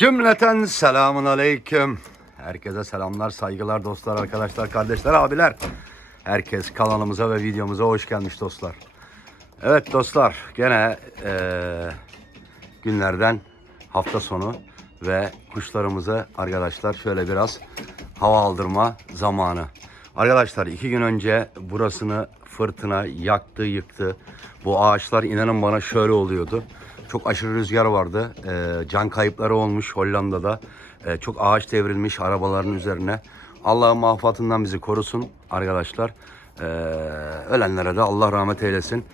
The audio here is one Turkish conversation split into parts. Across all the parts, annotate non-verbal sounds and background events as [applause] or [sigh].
Cümleten selamun aleyküm. Herkese selamlar, saygılar dostlar, arkadaşlar, kardeşler, abiler. Herkes kanalımıza ve videomuza hoş gelmiş dostlar. Evet dostlar, gene eee, günlerden hafta sonu ve kuşlarımızı arkadaşlar şöyle biraz hava aldırma zamanı. Arkadaşlar iki gün önce burasını fırtına yaktı yıktı. Bu ağaçlar inanın bana şöyle oluyordu. Çok aşırı rüzgar vardı. Ee, can kayıpları olmuş Hollanda'da. Ee, çok ağaç devrilmiş arabaların üzerine. Allah'ın mahfatından bizi korusun arkadaşlar. Ee, ölenlere de Allah rahmet eylesin.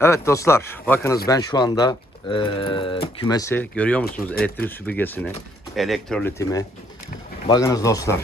Evet dostlar bakınız ben şu anda e, kümesi görüyor musunuz? Elektrik süpürgesini, elektrolitimi. Bakınız dostlar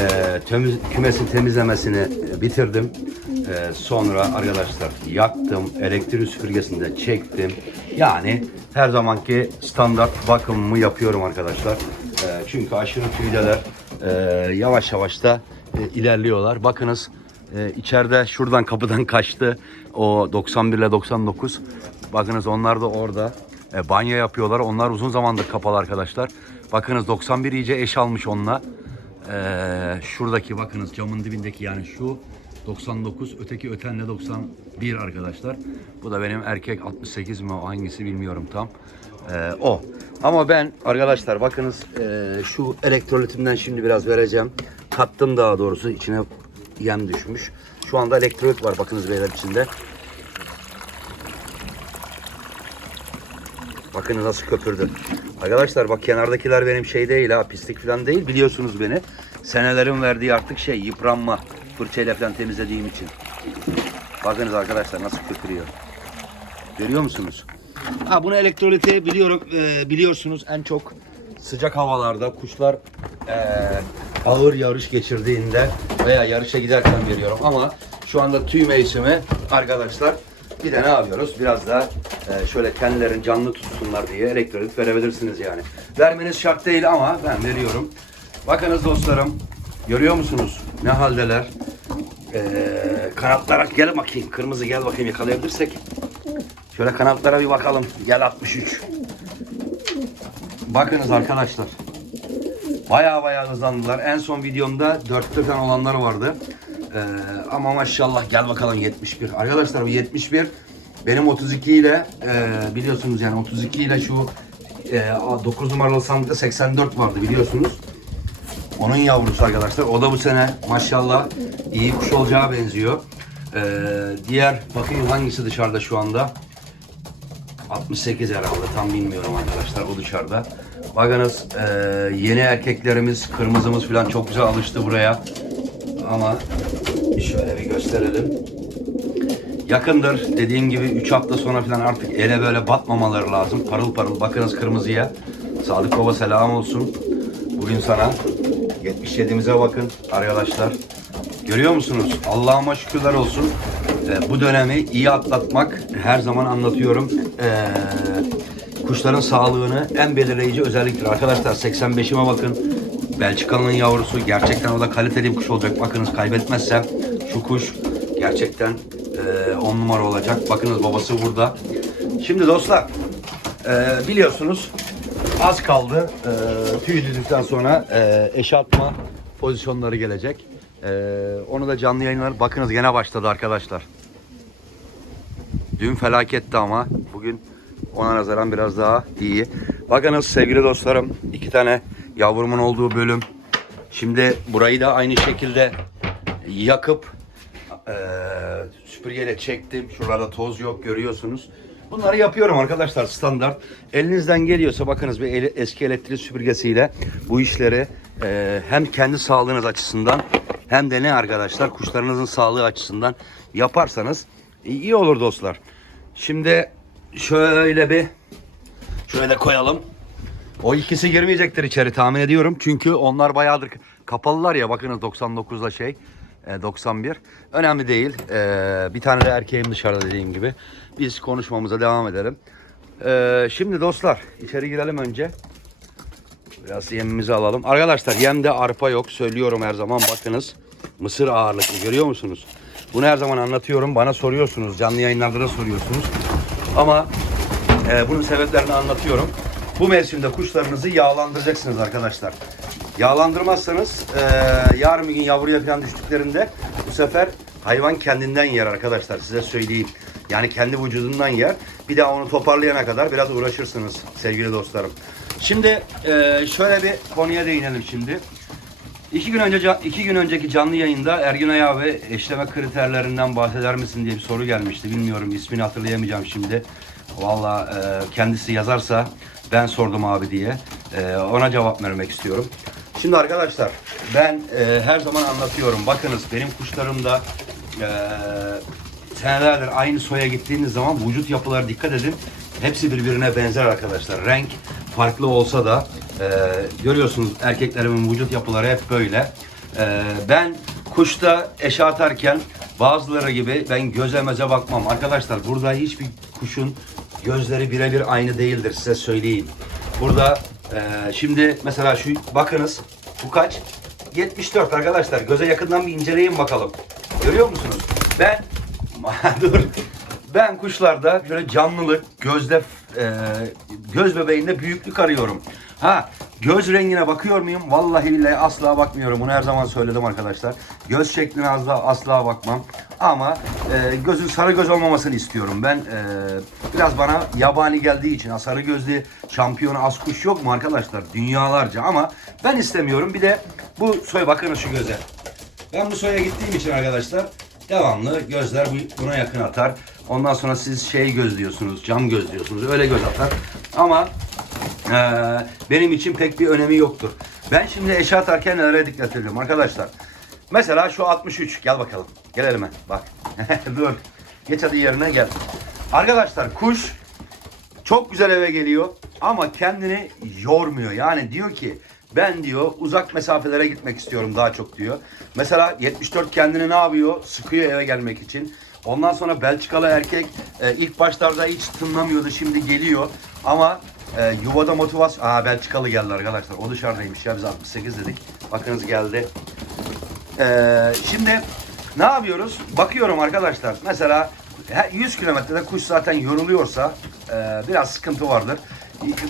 e, temiz, kümesin temizlemesini bitirdim. E, sonra arkadaşlar yaktım, elektrik süpürgesinde çektim. Yani her zamanki standart bakımımı yapıyorum arkadaşlar. E, çünkü aşırı tüydeler e, yavaş yavaş da e, ilerliyorlar. Bakınız e, içeride şuradan kapıdan [laughs] kaçtı o 91 ile 99. Bakınız onlar da orada e, banyo yapıyorlar. Onlar uzun zamandır kapalı arkadaşlar. Bakınız 91 iyice eş almış onunla. Ee, şuradaki bakınız camın dibindeki yani şu 99 öteki ötenle 91 arkadaşlar. Bu da benim erkek 68 mi hangisi bilmiyorum tam. Ee, o. Ama ben arkadaşlar bakınız ee, şu elektrolitimden şimdi biraz vereceğim. Kattım daha doğrusu içine yem düşmüş. Şu anda elektrolit var bakınız beyler içinde. Bakın nasıl köpürdü. Arkadaşlar bak kenardakiler benim şey değil ha pislik falan değil biliyorsunuz beni. Senelerin verdiği artık şey yıpranma fırçayla falan temizlediğim için. Bakınız arkadaşlar nasıl köpürüyor. Görüyor musunuz? Ha bunu elektrolite biliyorum e, biliyorsunuz en çok sıcak havalarda kuşlar e, ağır yarış geçirdiğinde veya yarışa giderken veriyorum ama şu anda tüy mevsimi arkadaşlar bir de ne yapıyoruz? Biraz da e, şöyle kendilerini canlı tutsunlar diye elektrolit verebilirsiniz yani. Vermeniz şart değil ama ben veriyorum. Bakınız dostlarım görüyor musunuz ne haldeler? E, kanatlara gel bakayım kırmızı gel bakayım yakalayabilirsek. Şöyle kanatlara bir bakalım. Gel 63. Bakınız arkadaşlar. Baya baya hızlandılar. En son videomda 4'te falan olanlar vardı. Ee, ama maşallah gel bakalım 71. Arkadaşlar bu 71 benim 32 ile e, biliyorsunuz yani 32 ile şu e, 9 numaralı sandıkta 84 vardı biliyorsunuz. Onun yavrusu arkadaşlar. O da bu sene maşallah iyi kuş olacağı benziyor. Ee, diğer bakayım hangisi dışarıda şu anda. 68 herhalde tam bilmiyorum arkadaşlar o dışarıda. Bakınız e, yeni erkeklerimiz kırmızımız falan çok güzel alıştı buraya. Ama şöyle bir gösterelim. Yakındır dediğim gibi 3 hafta sonra falan artık ele böyle batmamaları lazım. Parıl parıl bakınız kırmızıya. Sadık Baba selam olsun. Bugün sana 77'mize bakın arkadaşlar. Görüyor musunuz? Allah'ıma şükürler olsun. Ee, bu dönemi iyi atlatmak her zaman anlatıyorum. Ee, kuşların sağlığını en belirleyici özelliktir. Arkadaşlar 85'ime bakın. Belçikalı'nın yavrusu gerçekten o da kaliteli bir kuş olacak. Bakınız kaybetmezsem şu kuş gerçekten 10 numara olacak. Bakınız babası burada. Şimdi dostlar e, biliyorsunuz az kaldı. E, tüy düdükten sonra e, eşarpma pozisyonları gelecek. E, onu da canlı yayınlar. Bakınız gene başladı arkadaşlar. Dün felaketti ama bugün ona nazaran biraz daha iyi. Bakınız sevgili dostlarım iki tane yavrumun olduğu bölüm. Şimdi burayı da aynı şekilde yakıp eee süpürgeyle çektim. Şuralarda toz yok görüyorsunuz. Bunları yapıyorum arkadaşlar standart. Elinizden geliyorsa bakınız bir ele- eski elektrik süpürgesiyle bu işleri eee, hem kendi sağlığınız açısından hem de ne arkadaşlar kuşlarınızın sağlığı açısından yaparsanız iyi olur dostlar. Şimdi şöyle bir şöyle koyalım. O ikisi girmeyecektir içeri tahmin ediyorum. Çünkü onlar bayağıdır kapalılar ya bakınız 99'da şey e, 91. Önemli değil. E, bir tane de erkeğim dışarıda dediğim gibi. Biz konuşmamıza devam edelim. E, şimdi dostlar içeri girelim önce. Biraz yemimizi alalım. Arkadaşlar yemde arpa yok. Söylüyorum her zaman bakınız. Mısır ağırlıklı görüyor musunuz? Bunu her zaman anlatıyorum. Bana soruyorsunuz. Canlı yayınlarda da soruyorsunuz. Ama e, bunun sebeplerini anlatıyorum. Bu mevsimde kuşlarınızı yağlandıracaksınız arkadaşlar. Yağlandırmazsanız eee yarın bir gün yavruya falan düştüklerinde bu sefer hayvan kendinden yer arkadaşlar size söyleyeyim. Yani kendi vücudundan yer. Bir daha onu toparlayana kadar biraz uğraşırsınız sevgili dostlarım. Şimdi eee, şöyle bir konuya değinelim şimdi. İki gün önce iki gün önceki canlı yayında Ergün Ayağı ve eşleme kriterlerinden bahseder misin diye bir soru gelmişti. Bilmiyorum ismini hatırlayamayacağım şimdi. Valla e, kendisi yazarsa ben sordum abi diye. E, ona cevap vermek istiyorum. Şimdi arkadaşlar ben e, her zaman anlatıyorum. Bakınız benim kuşlarımda e, senelerdir aynı soya gittiğiniz zaman vücut yapıları dikkat edin. Hepsi birbirine benzer arkadaşlar. Renk farklı olsa da e, görüyorsunuz erkeklerimin vücut yapıları hep böyle. E, ben kuşta eşe atarken bazıları gibi ben göze meze bakmam. Arkadaşlar burada hiçbir kuşun gözleri birebir aynı değildir size söyleyeyim. Burada e, şimdi mesela şu bakınız bu kaç? 74 arkadaşlar. Göze yakından bir inceleyin bakalım. Görüyor musunuz? Ben [laughs] dur. Ben kuşlarda şöyle canlılık, gözde e, göz bebeğinde büyüklük arıyorum. Ha göz rengine bakıyor muyum? Vallahi billahi asla bakmıyorum. Bunu her zaman söyledim arkadaşlar. Göz şekline asla asla bakmam. Ama e, gözün sarı göz olmamasını istiyorum. Ben e, biraz bana yabani geldiği için sarı gözlü şampiyon az kuş yok mu arkadaşlar? Dünyalarca ama ben istemiyorum. Bir de bu soy bakın şu göze. Ben bu soya gittiğim için arkadaşlar devamlı gözler bu- buna yakın atar. Ondan sonra siz şey gözlüyorsunuz, cam gözlüyorsunuz. Öyle göz atar. Ama eee, benim için pek bir önemi yoktur. Ben şimdi eşe atarken nelere dikkat ediyorum arkadaşlar. Mesela şu 63. Gel bakalım. Gel elime. Bak. [laughs] Dur. Geç hadi yerine gel. Arkadaşlar kuş çok güzel eve geliyor ama kendini yormuyor. Yani diyor ki ben diyor uzak mesafelere gitmek istiyorum daha çok diyor. Mesela 74 kendini ne yapıyor? Sıkıyor eve gelmek için. Ondan sonra Belçikalı erkek e, ilk başlarda hiç tınlamıyordu şimdi geliyor. Ama e, yuvada motivasyon... Aa Belçikalı geldi arkadaşlar. O dışarıdaymış ya biz 68 dedik. Bakınız geldi. Ee, şimdi ne yapıyoruz? Bakıyorum arkadaşlar. Mesela he- 100 kilometrede kuş zaten yoruluyorsa e, biraz sıkıntı vardır.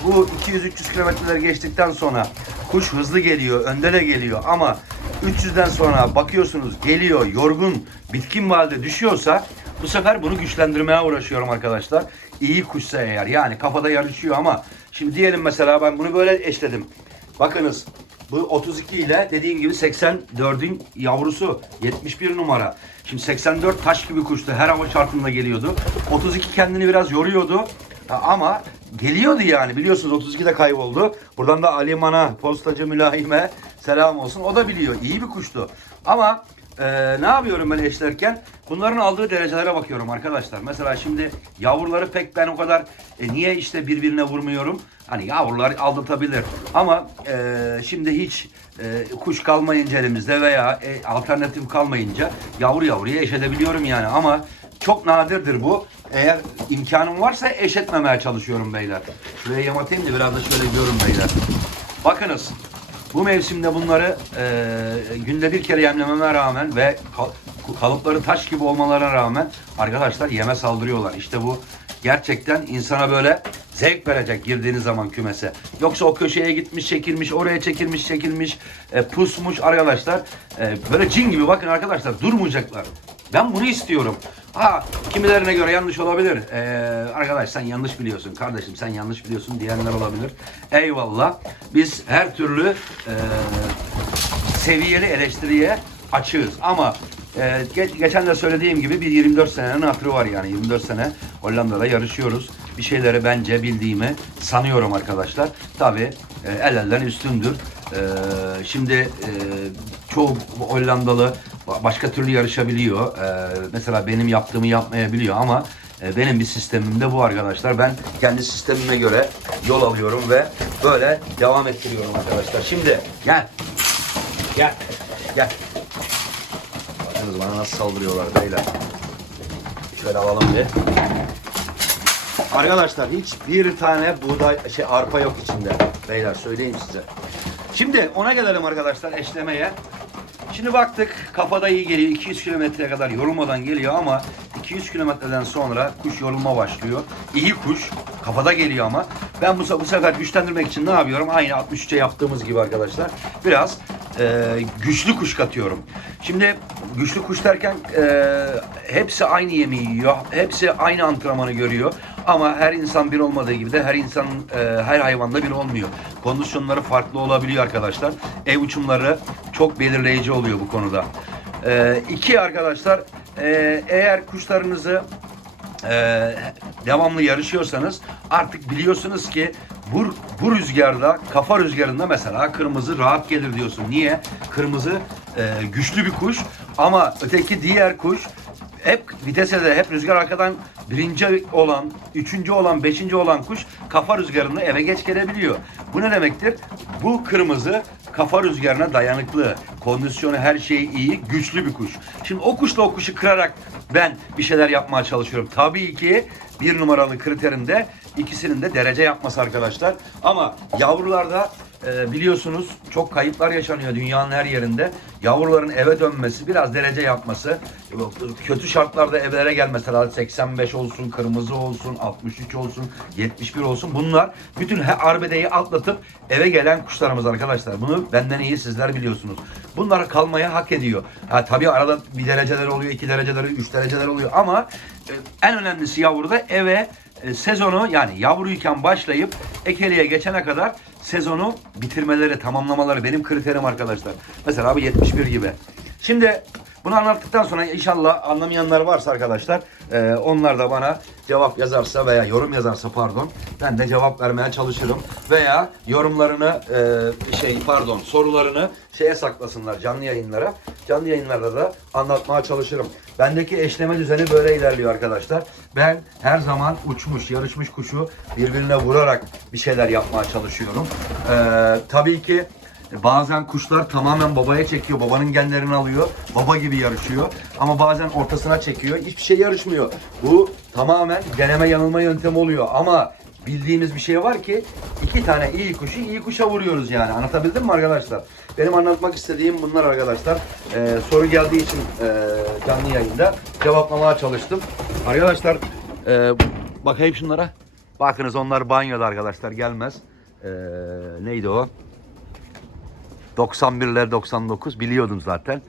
Bu 200-300 kilometreleri geçtikten sonra kuş hızlı geliyor, önde de geliyor ama 300'den sonra bakıyorsunuz geliyor, yorgun, bitkin halde düşüyorsa bu sefer bunu güçlendirmeye uğraşıyorum arkadaşlar. İyi kuşsa eğer yani kafada yarışıyor ama şimdi diyelim mesela ben bunu böyle eşledim. Bakınız bu 32 ile dediğim gibi 84'ün yavrusu 71 numara. Şimdi 84 taş gibi kuştu. Her hava şartında geliyordu. 32 kendini biraz yoruyordu. Ama geliyordu yani biliyorsunuz 32 de kayboldu. Buradan da Aliman'a, postacı mülahime selam olsun. O da biliyor. İyi bir kuştu. Ama e, ne yapıyorum ben eşlerken? Bunların aldığı derecelere bakıyorum arkadaşlar. Mesela şimdi yavruları pek ben o kadar e, niye işte birbirine vurmuyorum? Hani yavrular aldatabilir. Ama e, şimdi hiç e, kuş kalmayınca elimizde veya e, alternatif kalmayınca yavru yavruya eş edebiliyorum yani. Ama çok nadirdir bu. Eğer imkanım varsa eş etmemeye çalışıyorum beyler. Şuraya yem atayım da biraz da şöyle görün beyler. Bakınız bu mevsimde bunları e, günde bir kere yemlememe rağmen ve kal- kalıpları taş gibi olmalarına rağmen arkadaşlar yeme saldırıyorlar. İşte bu gerçekten insana böyle zevk verecek girdiğiniz zaman kümese. Yoksa o köşeye gitmiş, çekilmiş, oraya çekilmiş, çekilmiş, e, pusmuş arkadaşlar. E, böyle cin gibi bakın arkadaşlar durmayacaklar. Ben bunu istiyorum. Ha kimilerine göre yanlış olabilir. Ee, arkadaş sen yanlış biliyorsun kardeşim sen yanlış biliyorsun diyenler olabilir. Eyvallah. Biz her türlü e, seviyeli eleştiriye açığız. Ama e, ge- geçen de söylediğim gibi bir 24 senenin hatırı var yani 24 sene Hollanda'da yarışıyoruz. Bir şeyleri bence bildiğimi sanıyorum arkadaşlar. Tabi el elden üstündür. E, şimdi e, çoğu Hollandalı ba- başka türlü yarışabiliyor. E, mesela benim yaptığımı yapmayabiliyor ama e, benim bir sistemim de bu arkadaşlar. Ben kendi sistemime göre yol alıyorum ve böyle devam ettiriyorum arkadaşlar. Şimdi gel. Gel. Gel. Bakınız bana nasıl saldırıyorlar beyler. Şöyle alalım bir. Arkadaşlar hiç bir tane buğday şey arpa yok içinde. Beyler söyleyeyim size. Şimdi ona gelelim arkadaşlar eşlemeye. Şimdi baktık kafada iyi geliyor. 200 kilometreye kadar yorulmadan geliyor ama 200 kilometreden sonra kuş yorulma başlıyor. İyi kuş Kafada geliyor ama. Ben bu, bu sefer güçlendirmek için ne yapıyorum? Aynı 63'e yaptığımız gibi arkadaşlar. Biraz e, güçlü kuş katıyorum. Şimdi güçlü kuş derken e, hepsi aynı yemeği yiyor. Hepsi aynı antrenmanı görüyor. Ama her insan bir olmadığı gibi de her insan e, her hayvanda bir olmuyor. Kondisyonları farklı olabiliyor arkadaşlar. Ev uçumları çok belirleyici oluyor bu konuda. E, iki arkadaşlar e, eğer kuşlarınızı e, devamlı yarışıyorsanız artık biliyorsunuz ki bu, bu rüzgarda kafa rüzgarında mesela kırmızı rahat gelir diyorsun. Niye? Kırmızı e, güçlü bir kuş ama öteki diğer kuş hep vitese de hep rüzgar arkadan birinci olan, üçüncü olan, beşinci olan kuş kafa rüzgarında eve geç gelebiliyor. Bu ne demektir? Bu kırmızı kafa rüzgarına dayanıklı, kondisyonu her şeyi iyi, güçlü bir kuş. Şimdi o kuşla o kuşu kırarak ben bir şeyler yapmaya çalışıyorum. Tabii ki bir numaralı kriterimde ikisinin de derece yapması arkadaşlar. Ama yavrularda e, biliyorsunuz çok kayıplar yaşanıyor dünyanın her yerinde. Yavruların eve dönmesi, biraz derece yapması, kötü şartlarda evlere gelmesi, 85 olsun, kırmızı olsun, 63 olsun, 71 olsun. Bunlar bütün arbedeyi atlatıp eve gelen kuşlarımız arkadaşlar. Bunu benden iyi sizler biliyorsunuz. Bunlar kalmaya hak ediyor. Ha, tabii arada bir dereceler oluyor, iki dereceleri, üç dereceler oluyor ama e, en önemlisi yavruda eve e, sezonu yani yavruyken başlayıp ekeliğe geçene kadar sezonu bitirmeleri, tamamlamaları benim kriterim arkadaşlar. Mesela bu 71 gibi. Şimdi bunu anlattıktan sonra inşallah anlamayanlar varsa arkadaşlar e, onlar da bana cevap yazarsa veya yorum yazarsa pardon ben de cevap vermeye çalışırım. Veya yorumlarını e, şey pardon sorularını şeye saklasınlar canlı yayınlara. Canlı yayınlarda da anlatmaya çalışırım. Bendeki eşleme düzeni böyle ilerliyor arkadaşlar. Ben her zaman uçmuş, yarışmış kuşu birbirine vurarak bir şeyler yapmaya çalışıyorum. E, tabii ki Bazen kuşlar tamamen babaya çekiyor. Babanın genlerini alıyor. Baba gibi yarışıyor. Ama bazen ortasına çekiyor. Hiçbir şey yarışmıyor. Bu tamamen deneme yanılma yöntemi oluyor. Ama bildiğimiz bir şey var ki iki tane iyi kuşu iyi kuşa vuruyoruz yani. Anlatabildim mi arkadaşlar? Benim anlatmak istediğim bunlar arkadaşlar. Ee, soru geldiği için e, canlı yayında cevaplamaya çalıştım. Arkadaşlar e, bakayım şunlara. Bakınız onlar banyoda arkadaşlar gelmez. Ee, neydi o? 91'ler 99 biliyordum zaten.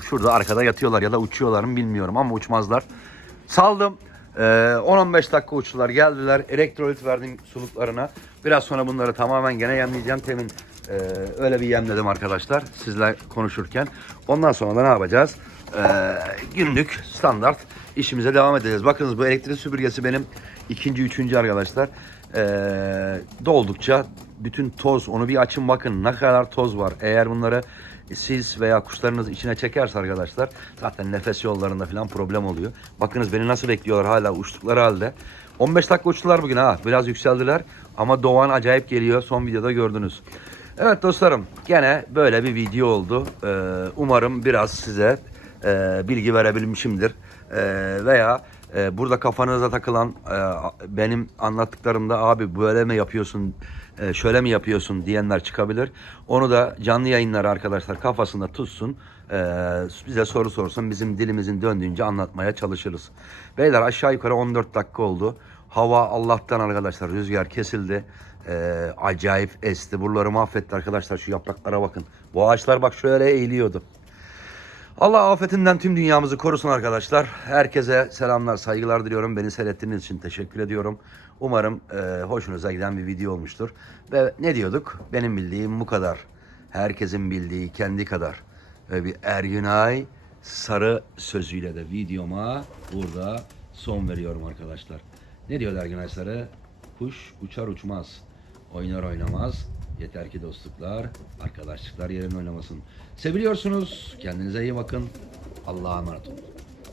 Şurada arkada yatıyorlar ya da uçuyorlar mı bilmiyorum ama uçmazlar. Saldım. Ee, 10-15 dakika uçtular geldiler. Elektrolit verdim suluklarına. Biraz sonra bunları tamamen gene yemleyeceğim. Temin e, öyle bir yemledim arkadaşlar sizle konuşurken. Ondan sonra da ne yapacağız? Ee, günlük standart işimize devam edeceğiz. Bakınız bu elektrik süpürgesi benim ikinci, üçüncü arkadaşlar. Ee, doldukça bütün toz onu bir açın bakın ne kadar toz var. Eğer bunları siz veya kuşlarınız içine çekerse arkadaşlar zaten nefes yollarında falan problem oluyor. Bakınız beni nasıl bekliyorlar hala uçtukları halde. 15 dakika uçtular bugün ha biraz yükseldiler ama Doğan acayip geliyor son videoda gördünüz. Evet dostlarım gene böyle bir video oldu. Ee, umarım biraz size e, bilgi verebilmişimdir. E, veya e, burada kafanıza takılan e, benim anlattıklarımda abi böyle mi yapıyorsun e, şöyle mi yapıyorsun diyenler çıkabilir. Onu da canlı yayınlar arkadaşlar kafasında tutsun. E, bize soru sorsun. Bizim dilimizin döndüğünce anlatmaya çalışırız. Beyler aşağı yukarı 14 dakika oldu. Hava Allah'tan arkadaşlar rüzgar kesildi. E, acayip esti. Buraları mahvetti arkadaşlar. Şu yapraklara bakın. Bu ağaçlar bak şöyle eğiliyordu. Allah afetinden tüm dünyamızı korusun arkadaşlar. Herkese selamlar, saygılar diliyorum. Beni seyrettiğiniz için teşekkür ediyorum. Umarım e, hoşunuza giden bir video olmuştur. Ve ne diyorduk? Benim bildiğim bu kadar. Herkesin bildiği kendi kadar. Ve bir Ergünay Sarı sözüyle de videoma burada son veriyorum arkadaşlar. Ne diyor Ergünay Sarı? Kuş uçar uçmaz, oynar oynamaz. Yeter ki dostluklar, arkadaşlıklar yerine oynamasın. Seviliyorsunuz. Kendinize iyi bakın. Allah'a emanet olun.